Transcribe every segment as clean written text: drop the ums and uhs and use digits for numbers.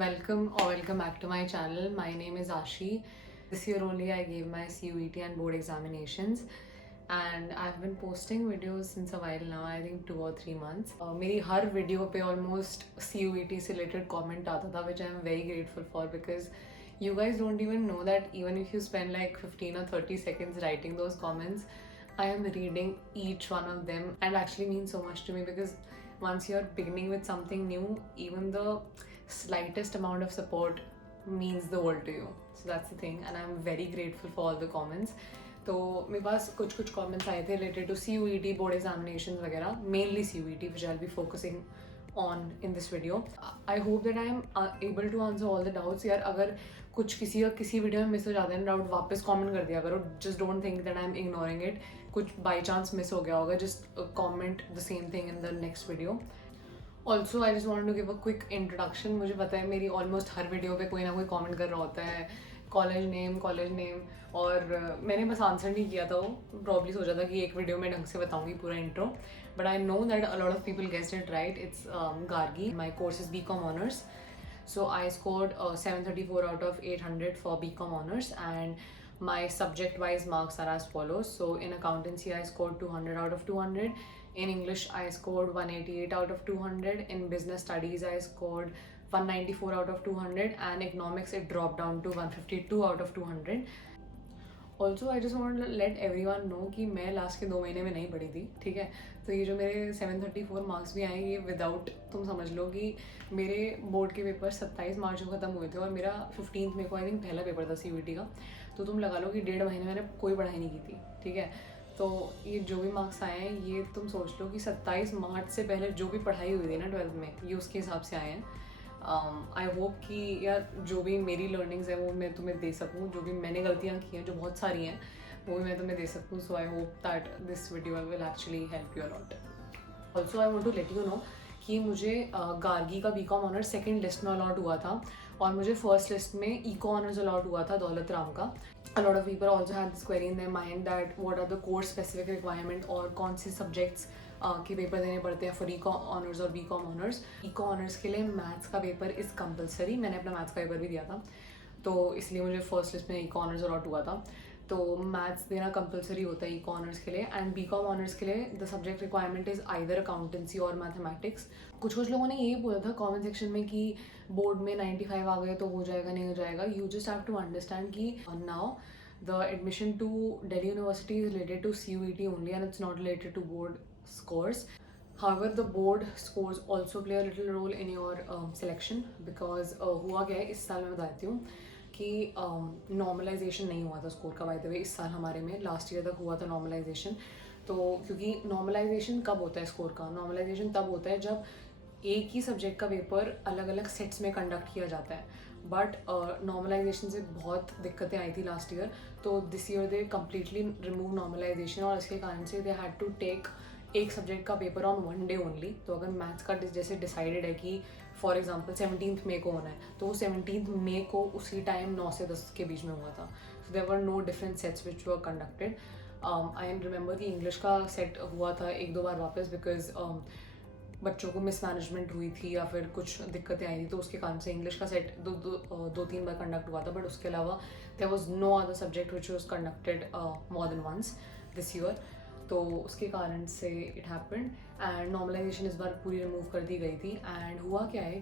Welcome back to my channel. My name is Ashi. This year only I gave my CUET and board examinations, and I've been posting videos since a while now. I think 2 or 3 months. मेरी हर video पे almost CUET से related comment आता था, which I am very grateful for because you guys don't even know that even if you spend like 15 or 30 seconds writing those comments, I am reading each one of them and actually means so much to me because once you're beginning with something new, even the slightest amount of support means the world to you. So that's the thing, and I'm very grateful for all the comments. तो मेरे पास कुछ कुछ comments आए थे related to CUET board examination वगैरह, mainly CUET which I'll be focusing on in this video. I hope that I am able to answer all the doubts. यार अगर कुछ किसी वीडियो में मिस हो जाते हैं डाउट, वापस कमेंट कर दिया करो. Just don't think that I am ignoring it. कुछ बाई चांस मिस हो गया होगा, just comment the same thing in the next video. Also I just want to give a quick introduction. मुझे पता है मेरी ऑलमोस्ट हर वीडियो पे कोई ना कोई कमेंट कर रहा होता है कॉलेज नेम, और मैंने बस आंसर नहीं किया था. वो प्रॉब्ली सोचा था कि एक वीडियो में ढंग से बताऊंगी पूरा intro, but I know that a lot of people guessed it right. It's Gargi. My course is BCom honours. So I scored 734 out of 800 for BCom honors, and my subject-wise marks are as follows. So in accountancy, I scored 200 out of 200. In English, I scored 188 out of 200. In business studies, I scored 194 out of 200, and economics it dropped down to 152 out of 200. Also I just want let everyone know कि मैं last के 2 महीने में नहीं पढ़ी थी, ठीक है. तो ये जो मेरे 734 मार्क्स भी आए, ये विदाउट, तुम समझ लो कि मेरे बोर्ड के पेपर 27 मार्च को ख़त्म हुए थे और मेरा 15 मई को आई थिंक पहला पेपर था CUET का. तो तुम लगा लो कि 1.5 महीने मैंने कोई पढ़ाई नहीं की थी, ठीक है. तो ये जो भी मार्क्स आए हैं, ये तुम सोच लो कि 27 मार्च से पहले जो भी पढ़ाई हुई थी ना 12th में, ये उसके हिसाब से आए हैं. आई होप कि यार जो भी मेरी लर्निंग्स है वो मैं तुम्हें दे सकूँ, जो भी मैंने गलतियाँ की हैं जो बहुत सारी हैं वो भी मैं तुम्हें दे सकूँ. So I hope that this video will actually help you a lot. Also I want to let you know कि मुझे गार्गी का BCom ऑनर्स सेकेंड लिस्ट में अलॉट हुआ था और मुझे फर्स्ट लिस्ट में इको ऑनर्स अलॉट हुआ था दौलत राम का. A lot of people also had this query in their mind that what are the course specific requirement और कौन से subjects के पेपर देने पड़ते हैं फॉर इको ऑनर्स और BCom ऑनर्स. इको ऑनर्स के लिए मैथ्स का पेपर इज़ कंपलसरी. मैंने अपना मैथ्स का पेपर भी दिया था, तो इसलिए मुझे फर्स्ट लिस्ट में इको ऑनर्स अलॉट हुआ था. तो मैथ्स देना कंपलसरी होता है इको ऑनर्स के लिए. एंड BCom ऑनर्स के लिए the subject requirement is either accountancy और मैथमेटिक्स. कुछ लोगों ने ये बोला था कमेंट सेक्शन में कि बोर्ड में 95 आ गए तो हो जाएगा, नहीं हो जाएगा. You just have to understand कि now the admission to Delhi University is related to CUET only and it's not related to board scores. However, the board scores also play a little role in your selection because हुआ क्या है इस साल, मैं बताती हूँ कि normalisation नहीं हुआ था स्कोर का. बाय द वे इस साल हमारे में लास्ट ईयर तक हुआ था नॉर्मलाइजेशन. तो क्योंकि नॉर्मलाइजेशन कब होता है स्कोर का, नॉर्मलाइजेशन तब होता है जब एक ही सब्जेक्ट का पेपर अलग अलग सेट्स में कंडक्ट किया जाता है. बट नॉर्मलाइजेशन से बहुत दिक्कतें आई थी लास्ट ईयर, तो this year they completely remove normalization और इसके कारण से दे हैड टू टेक एक सब्जेक्ट का पेपर ऑन 1 डे ओनली. तो अगर मैथ्स का जैसे डिसाइडेड है कि फॉर एग्जांपल 17 मई को होना है, तो वो 17 मई को उसी टाइम 9 से 10 के बीच में हुआ था. So there were no different sets which were conducted. I remember कि इंग्लिश का सेट हुआ था 1-2 बार वापस बिकॉज बच्चों को मिसमैनेजमेंट हुई थी या फिर कुछ दिक्कतें आई थी, तो उसके कारण से इंग्लिश का सेट 2-3 बार कंडक्ट हुआ था. बट उसके अलावा there was no other subject which was conducted more than once this year. तो उसके कारण से इट हैपेंड एंड नॉर्मलाइजेशन इस बार पूरी रिमूव कर दी गई थी. एंड हुआ क्या है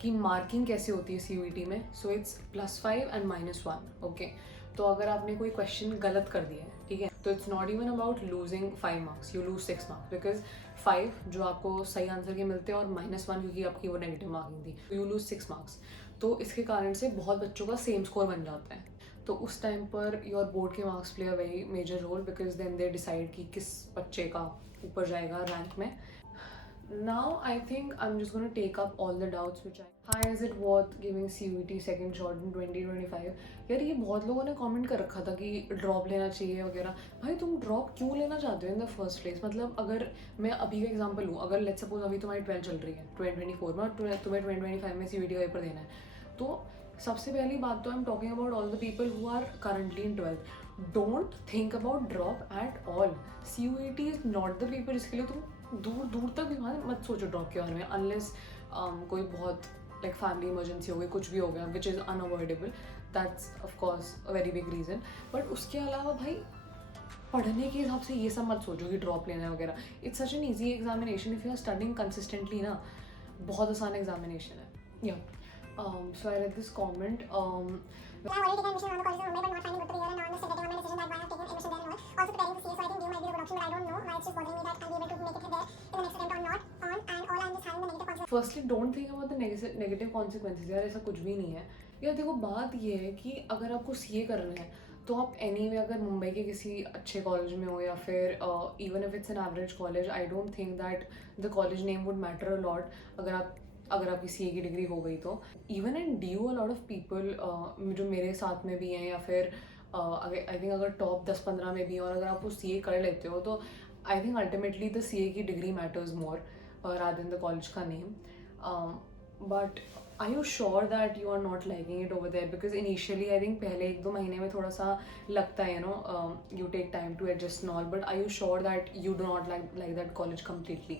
कि मार्किंग कैसे होती है CUET में. So it's +5 and -1. ओके, तो अगर आपने कोई क्वेश्चन गलत कर दिया है, ठीक है, तो it's not even about losing 5 marks, you lose 6 marks because 5 जो आपको सही आंसर के मिलते हैं और -1 क्योंकि आपकी वो नेगेटिव मार्किंग थी, यू लूज 6 मार्क्स. तो इसके कारण से बहुत बच्चों का सेम स्कोर बन जाता है. तो उस टाइम पर योर बोर्ड के marks play a very major role because then they decide कि किस बच्चे का ऊपर जाएगा रैंक में. Now I think I'm just going to take up all the doubts which Hi, is it worth giving CUET second shot in 2025? यार ये बहुत लोगों ने कमेंट कर रखा था कि ड्रॉप लेना चाहिए वगैरह. भाई तुम ड्रॉप क्यों लेना चाहते हो इन द फर्स्ट प्लेस? मतलब अगर मैं अभी का एग्जांपल लूँ, अगर लेट्स सपोज अभी तुम्हारी 12 चल रही है 2024 में और तुम्हें 2025 में CUET का पेपर देना है, तो सबसे पहली बात तो I am talking about all the people who are currently in 12th. Don't think about drop at all. CUET is not the paper जिसके लिए तुम दूर दूर तक भी मत सोचो ड्रॉप के बारे में, अनलेस कोई बहुत लाइक फैमिली इमरजेंसी हो गई, कुछ भी हो गया which is unavoidable, that's of course a very big reason. But उसके अलावा भाई पढ़ने के हिसाब से ये सब मत सोचो कि ड्रॉप लेना है वगैरह. It's such an easy examination if you are studying consistently ना. बहुत आसान एग्जामिनेशन है. Yeah so I read this comment. I have already taken admission in one of the colleges in Mumbai, but not finding good to the year, and now I'm still getting on my decision that why I've taken admission there and all. Also preparing to CA, so I think DU might be a good option, but I don't know why it's just bothering me that I'll be able to make it there in the next attempt or not. And all I'm just having the negative consequences. Firstly don't think about the negative consequences. यार ऐसा कुछ भी नहीं है. यार देखो बात ये है कि अगर आपको सीए करना है तो आप एनी वे अगर मुंबई के किसी अच्छे कॉलेज में हो या फिर even if it's an average college, I don't think that the college name would matter a lot. अगर आपकी सीए की डिग्री हो गई तो even in D you a lot of people जो मेरे साथ में भी हैं या फिर आई थिंक अगर टॉप 10-15 में भी हैं और अगर आप वो सीए कर लेते हो तो I think ultimately the CA की degree matters more rather than the college ka name. But are you sure that you are not liking it over there? Because initially I think पहले 1-2 महीने में थोड़ा सा लगता है, you know, you take time to adjust and all. But are you sure that you do not like that college completely?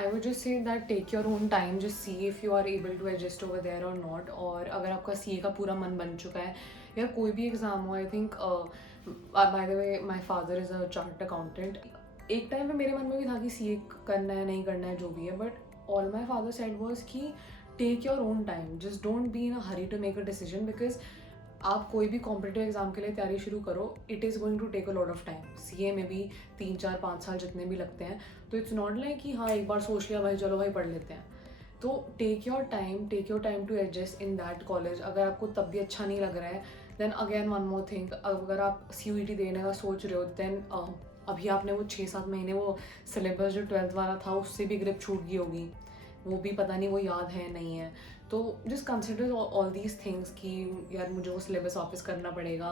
I would just say that take your own time, just see if you are able to adjust over there or not. और अगर आपका CA का पूरा मन बन चुका है या कोई भी एग्ज़ाम हो, I think by the way my father is a chartered accountant. एक टाइम पे मेरे मन में भी था कि सीए करना है नहीं करना है जो भी है, but all my father said was कि take your own time, just don't be in a hurry to make a decision. Because आप कोई भी कॉम्पिटिटिव एग्जाम के लिए तैयारी शुरू करो, it is going to take a lot of time. CA में भी 3-4-5 साल जितने भी लगते हैं, तो इट्स नॉट लाइक कि हाँ एक बार सोच लिया भाई चलो भाई पढ़ लेते हैं. तो take your time to adjust in that college. अगर आपको तब भी अच्छा नहीं लग रहा है then again one more thing, अगर आप CUET देने का सोच रहे हो देन अभी आपने वो 6-7 महीने वो सिलेबस जो 12th वाला था उससे भी ग्रिप छूट गई होगी, वो भी पता नहीं वो याद है नहीं है. तो just consider all these things कि यार मुझे वो सिलेबस वापस करना पड़ेगा.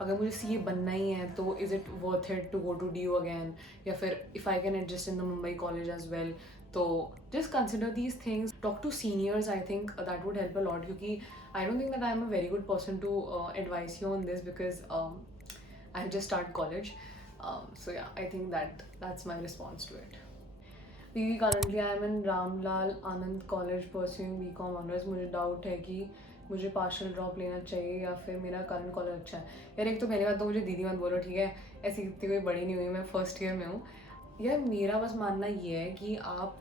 अगर मुझे सीए बनना ही है तो is it worth it to go to DU again, या फिर if I can adjust in the Mumbai college as well. तो just consider these things, talk to seniors. I think that would help a lot, क्योंकि I don't think that I am a very good person to advise you on this because I have just start college. So yeah, I think that's my response to it. दीदी currently I am in Ramlal Anand college pursuing BCom honours. मुझे doubt है कि मुझे partial drop लेना चाहिए या फिर मेरा करंट कॉलेज अच्छा है. यार एक तो पहली बात तो मुझे दीदी मत बोलो, ठीक है? ऐसी इतनी कोई बड़ी नहीं हुई, मैं फर्स्ट ईयर में हूँ. यार मेरा बस मानना ये है कि आप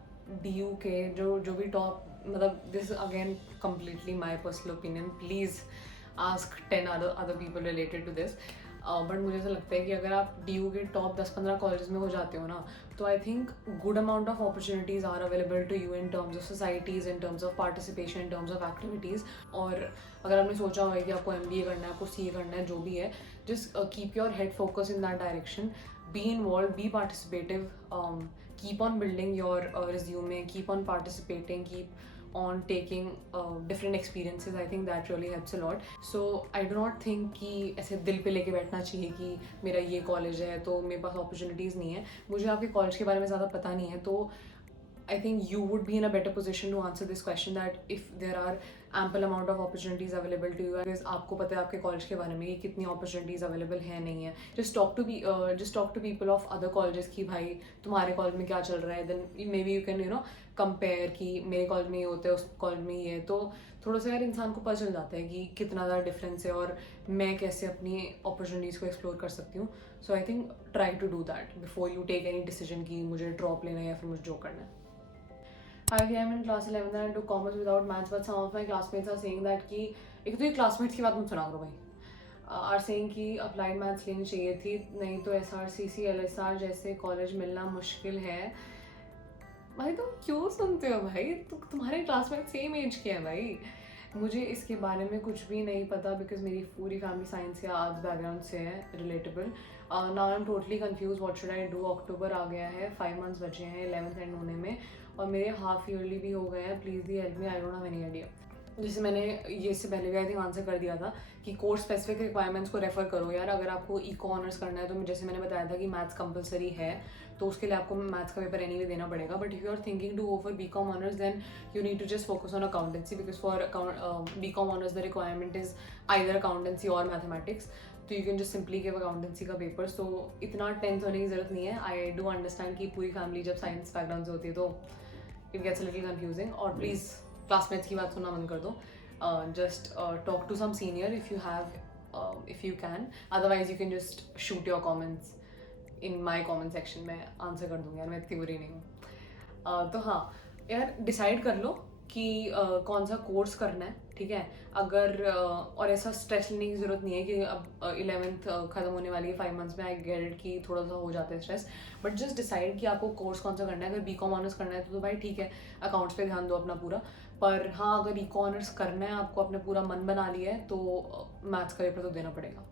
DU के जो भी टॉप, मतलब this again completely my personal opinion, please ask 10 other people related to this. But मुझे ऐसा लगता है कि अगर आप DU के टॉप 10-15 कॉलेज में हो जाते हो ना, तो I think good amount of opportunities are available to you in terms of societies, in terms of participation, in terms of activities. और अगर आपने सोचा हुआ है कि आपको MBA करना है, आपको CA करना है, जो भी है, just keep your head focus in that direction, be involve, be participative, keep on building your resume, keep on participating, keep on taking different experiences. I think that really helps a lot. So I do not think कि ऐसे दिल पे लेके बैठना चाहिए कि मेरा ये कॉलेज है तो मेरे पास अपॉर्चुनिटीज़ नहीं है. मुझे आपके कॉलेज के बारे में ज़्यादा पता नहीं है, तो I think you would be in a better position to answer this question, that if there are ample amount of opportunities available to you, because आपको पता है आपके कॉलेज के बारे में कि कितनी opportunities available है नहीं है. Just talk to people of other colleges कि भाई तुम्हारे कॉलेज में क्या चल रहा है. Then maybe you can compare कि मेरे कॉलेज में ये होता है, उस कॉलेज में ये है. तो थोड़ा सा यार इंसान को पता चल जाता है कि कितना ज़्यादा डिफरेंस है और मैं कैसे अपनी अपॉर्चुनिटीज़ को एक्सप्लोर कर सकती हूँ. So I think try to do that before you take any decision कि मुझे ड्रॉप लेना है या फिर मुझे जो करना है. Hi, I'm in class 11 and I took commerce without maths, but some of my classmates are saying that कि एक तो ये classmates की बात मत सुना करो भाई, are saying कि applied maths लेनी चाहिए थी, नहीं तो SRCC LSR जैसे कॉलेज मिलना मुश्किल है. भाई तुम क्यों सुनते हो भाई? तुम्हारे क्लासमेट सेम एज के हैं भाई. मुझे इसके बारे में कुछ भी नहीं पता बिकॉज मेरी पूरी फैमिली साइंस या आर्ट्स बैकग्राउंड से है, relatable. Now I am totally confuse what should I do. October आ गया है, 5 months बचे हैं 11th एंड होने में और मेरे हाफ ईयरली भी हो गए हैं. Please the help me, I don't have any idea. जैसे मैंने ये इससे पहले भी आई थिंक आंसर कर दिया था कि कोर्स स्पेसिफिक रिक्वायरमेंट्स को रेफर करो यार. अगर आपको इको ऑनर्स करना है तो जैसे मैंने बताया था कि मैथ्स कंपलसरी है, तो उसके लिए आपको मैथ्स का पेपर एनीवे देना पड़ेगा. But if you are thinking to go for BCom honours then you need to just focus on accountancy because for BCom honours the requirement is either accountancy और mathematics. तो you can just simply give accountancy का paper. So इतना tense होने की ज़रूरत नहीं है. I do understand कि पूरी फैमिली जब साइंस बैकग्राउंड से होती है तो it gets a little confusing. और प्लीज़ क्लासमेट्स की बात सुनना बंद कर दो. Just talk to some senior if you have, if you can. Otherwise you can just shoot your comments in my comment section. मैं आंसर कर दूंगी यार, मैं इतनी बुरी नहीं हूँ. तो हाँ यार, डिसाइड कर लो कि कौन सा कोर्स करना है, ठीक है. अगर और ऐसा स्ट्रेस लेने की ज़रूरत नहीं है कि अब 11th ख़त्म होने वाली है 5 months में. आई गेट इट कि थोड़ा सा हो जाता है स्ट्रेस, बट जस्ट डिसाइड कि आपको कोर्स कौन सा करना है. अगर बीकॉम ऑनर्स करना है तो भाई ठीक है, अकाउंट्स पे ध्यान दो अपना पूरा. पर हाँ, अगर इको ऑनर्स करना है, आपको अपने पूरा मन बना लिया है, तो मैथ्स का पेपर तो देना पड़ेगा.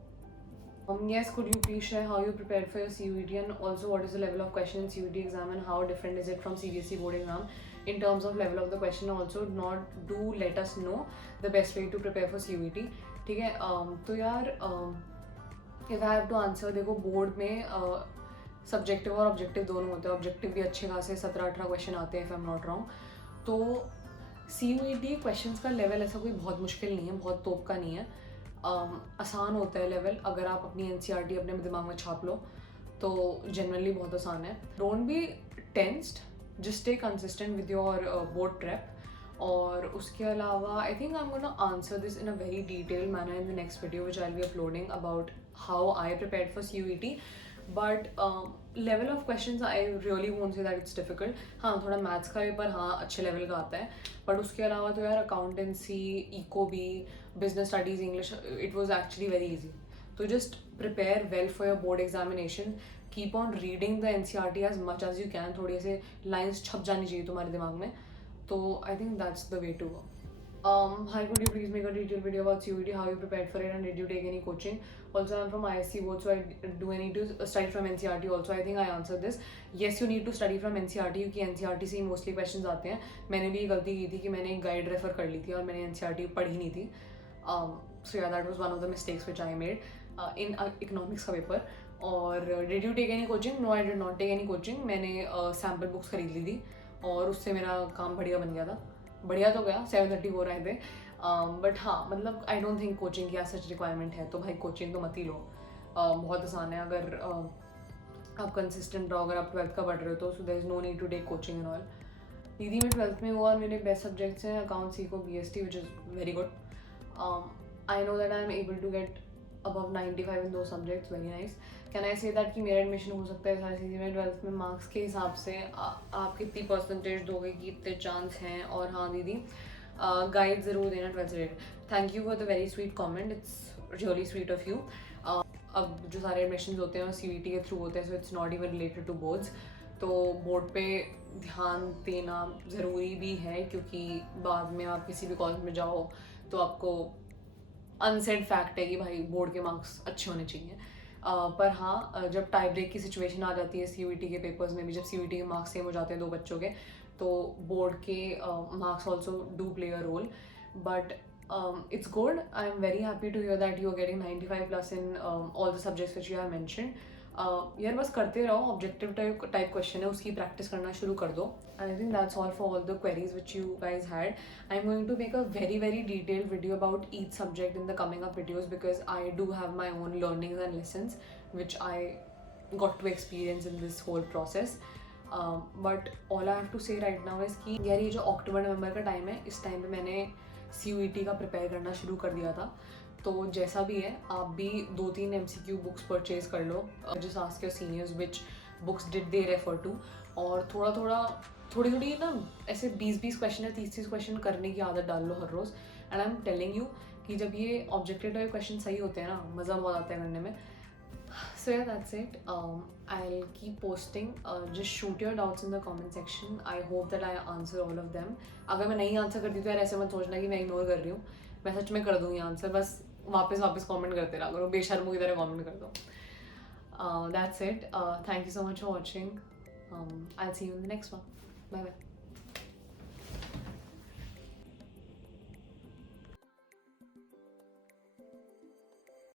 Yes, could you please share how you prepared for your CUET, and also what is the level of question in CUET exam and how different is it from CBSE board exam in terms of level of the question? Also, do let us know the best way to prepare for CUET. ठीक है. तो यार if I have to answer, देखो board में subjective और objective दोनों होते हैं. ऑब्जेक्टिव भी अच्छे खासे 17-18 क्वेश्चन आते हैं, if I am not wrong. तो CUET क्वेश्चंस का लेवल ऐसा कोई बहुत मुश्किल नहीं है, बहुत तोप का नहीं है. आसान होता है लेवल. अगर आप अपनी NCERT अपने दिमाग में छाप लो तो जनरली बहुत आसान है. Don't be tensed, just stay consistent with your board prep. और उसके अलावा I think I am gonna answer this in a very detailed manner in the next video which I will be uploading about how I prepared for CUET. But level of questions I really won't say that it's difficult. हाँ, थोड़ा maths का paper हाँ अच्छे level का आता है, but उसके अलावा तो यार अकाउंटेंसी, इको भी, business studies, English, it was actually very easy. तो just prepare well for your board examination. Keep on reading the NCERT as much as you can. थोड़ी ऐसे लाइन्स छप जानी चाहिए तुम्हारे दिमाग में. तो I think that's the way to go. Hi, could you please make a detailed video about CUET, how you prepared for it, and did you take any coaching? Also, I'm from ISC board, so do I need to study from NCERT also? I think I answered this. Yes, you need to study from NCERT क्योंकि NCERT से ही mostly questions आते हैं. मैंने भी गलती की थी कि मैंने एक गाइड रेफर कर ली थी और मैंने NCERT पढ़ी नहीं थी. So yeah, that was one of the mistakes which I made in economics का पेपर. और did you take any coaching? No, I did not take any coaching. मैंने सैम्पल बुक्स खरीद ली थी और उससे मेरा काम बढ़िया बन गया था. बढ़िया तो गया, 734 आए थे. बट हाँ, मतलब आई डोंट थिंक कोचिंग की सच रिक्वायरमेंट है. तो भाई कोचिंग तो मत ही लो. बहुत आसान है अगर आप कंसिस्टेंट रहो. अगर आप 12th का पढ़ रहे हो तो there is no need to take coaching and all. दीदी मैं 12th में हुआ और मेरे बेस्ट सब्जेक्ट्स हैं accounts, eco, BST, which is very good. I know that I am able to get above 95 in those subjects. Very nice. Can I say that कि मेरा admission हो सकता है सारी चीज़ें में 12th में? मार्क्स के हिसाब से आप कितनी परसेंटेज दोगे कि इतने चांस हैं. और हाँ दीदी, गाइड ज़रूर देना 12th से. Thank you for the very sweet comment, it's really sweet of you. अब जो सारे एडमिशन होते हैं वो CUET के थ्रू होते हैं, so it's not even related to boards. तो बोर्ड पे ध्यान देना ज़रूरी भी है क्योंकि बाद में आप किसी भी कॉलेज में जाओ तो आपको अनसेड फैक्ट है कि भाई बोर्ड के मार्क्स अच्छे होने चाहिए. पर हाँ, जब टाई ब्रेक की सिचुएशन आ जाती है CUET के पेपर्स में भी, जब CUET के मार्क्स सेम हो जाते हैं दो बच्चों के, तो बोर्ड के marks also do play a role. But it's good. I'm very happy to hear that you're getting 95+ in all the subjects which you have mentioned. यार बस करते रहो. ऑब्जेक्टिव टाइप क्वेश्चन है, उसकी प्रैक्टिस करना शुरू कर दो. I think that's all for all the queries which you guys had. I am going to make a very very detailed video about each subject in the coming up videos because I do have my own learnings and lessons which I got to experience in this whole process. But all I have to say right now is कि यार ये जो अक्टूबर नवंबर का time है, इस time पे मैंने CUET का प्रिपेयर करना शुरू कर दिया था. तो जैसा भी है, आप भी 2-3 MCQ बुक्स परचेज कर लो. Just ask your seniors which books did they refer to. और थोड़ी ना ऐसे 20-20 क्वेश्चन या 30-30 क्वेश्चन करने की आदत डाल लो हर रोज़. And I am telling you कि जब ये ऑब्जेक्टिव टाइप क्वेश्चन सही होते हैं ना, मज़ा बहुत आता है करने में. So yeah, that's it. I'll keep posting. Just shoot your doubts in the comment section. I hope that I answer all of them. अगर मैं नहीं आंसर करती तो यार ऐसे मत सोचना कि मैं इग्नोर कर रही हूँ. मैं सच में कर दूँगी आंसर. बस वापस कमेंट करते रहा करो, बेशर्मों की तरह कमेंट कर दो. That's it. Thank you so much for watching. I'll see you in the next one. Bye bye.